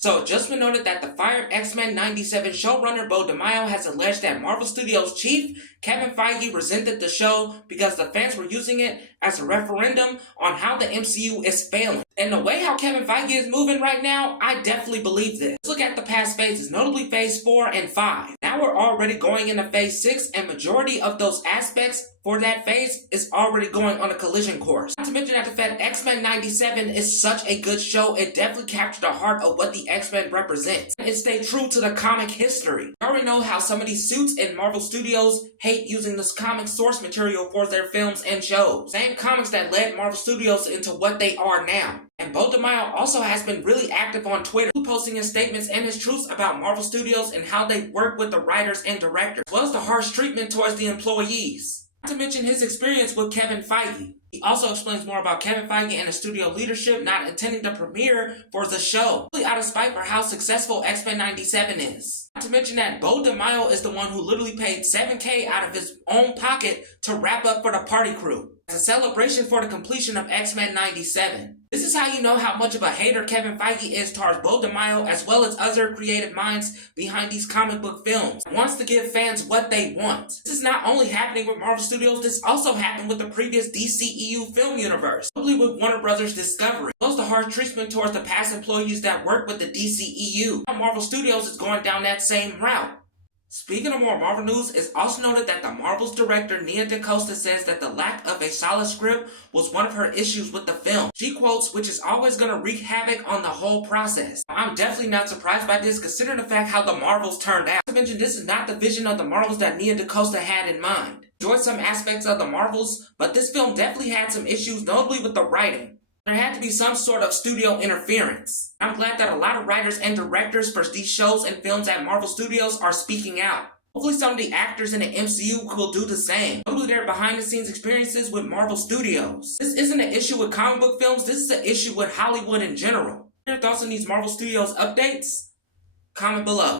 So, just been noted that the fired X-Men 97 showrunner Beau Demayo has alleged that Marvel Studios chief Kevin Feige resented the show because the fans were using it as a referendum on how the MCU is failing. And the way how Kevin Feige is moving right now, I definitely believe this. Let's look at the past phases, notably Phase 4 and 5. Now we're already going into Phase 6, and majority of those aspects for that phase is already going on a collision course. Not to mention that the fact X-Men 97 is such a good show, it definitely captured the heart of what the X-Men represents. And it stayed true to the comic history. You already know how some of these suits in Marvel Studios hate using this comic source material for their films and shows. Same comics that led Marvel Studios into what they are now. And Beau Demayo also has been really active on Twitter, posting his statements and his truths about Marvel Studios and how they work with the writers and directors, as well as the harsh treatment towards the employees. Not to mention his experience with Kevin Feige. He also explains more about Kevin Feige and the studio leadership not intending to premiere for the show, really out of spite for how successful X-Men 97 is. Not to mention that Beau Demayo is the one who literally paid $7,000 out of his own pocket to wrap up for the party crew, as a celebration for the completion of X-Men 97. This is how you know how much of a hater Kevin Feige is towards Beau Demayo, as well as other creative minds behind these comic book films. He wants to give fans what they want. This is not only happening with Marvel Studios, this also happened with the previous DCEU film universe, probably with Warner Brothers Discovery. Plus the harsh treatment towards the past employees that work with the DCEU. Now Marvel Studios is going down that same route. Speaking of more Marvel news, it's also noted that the Marvel's director Nia Dacosta says that the lack of a solid script was one of her issues with the film. She quotes, "which is always going to wreak havoc on the whole process." I'm definitely not surprised by this, considering the fact how the Marvels turned out. Not to mention, this is not the vision of the Marvels that Nia Dacosta had in mind. Enjoyed some aspects of the Marvels, but this film definitely had some issues, notably with the writing. There had to be some sort of studio interference. I'm glad that a lot of writers and directors for these shows and films at Marvel Studios are speaking out. Hopefully some of the actors in the MCU will do the same. Hopefully their behind-the-scenes experiences with Marvel Studios. This isn't an issue with comic book films, this is an issue with Hollywood in general. Your thoughts on these Marvel Studios updates? Comment below.